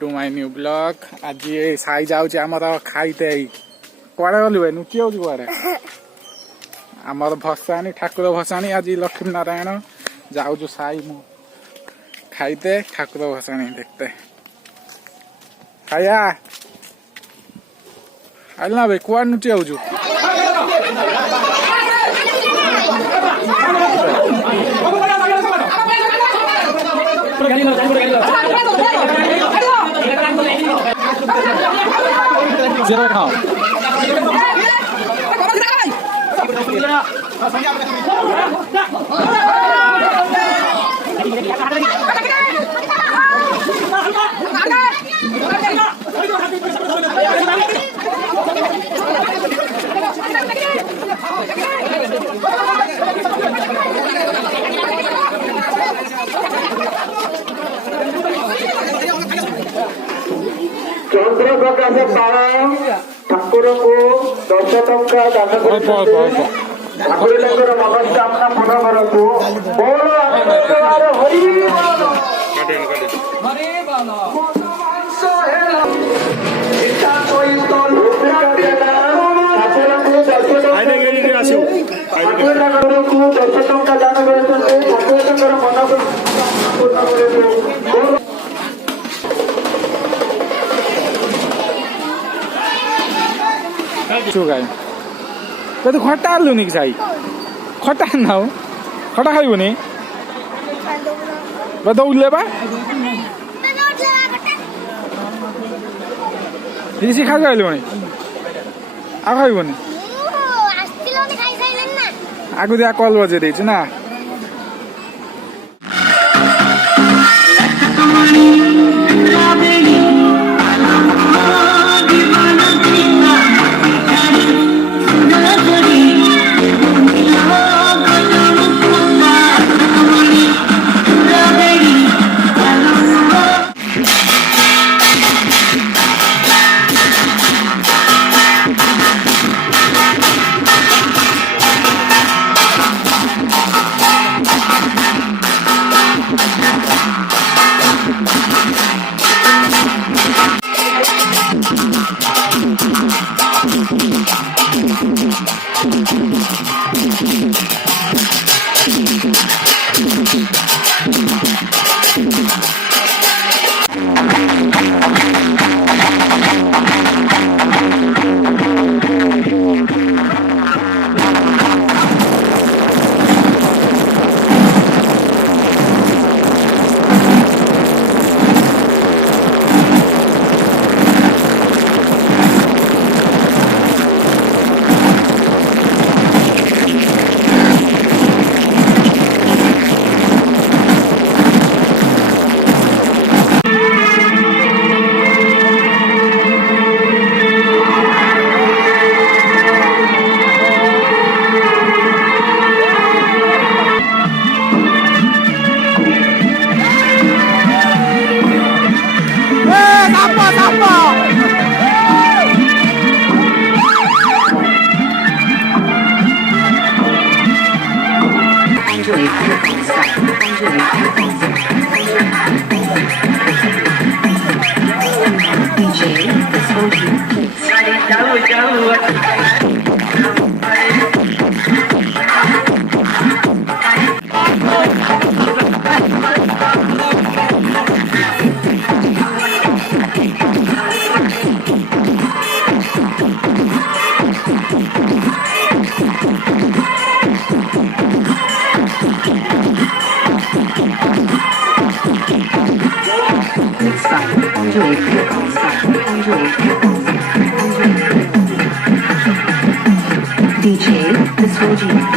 To my new blog आज साई जाऊँ आमर खाईते कुआड़े गलु नुची जाऊँ कुआड़े आमर भसाणी ठाकुर भसाणी आज लक्ष्मी नारायण जाऊँ साई मु खाईते ठाकुर भसाणी देखते खाया आइल ना भाई कुआड़ नुची जाऊँ जीरा खाओ चंद्र प्रकाश पाण ठाकुर को 10 टंका दान ठाकुर मनोकामना पूर्ण करूँ ठाकुर को 10 टंका दान ठाकुर मनोकामना पूर्ण गाई तो खटा आलुनि कि साई खटा ना खटा खाइबुनि दौड़ले बा बेसी खा खाइलुनि आ खाइबुनि आगु दिया कल बजे देछु ना DJ Viswajit.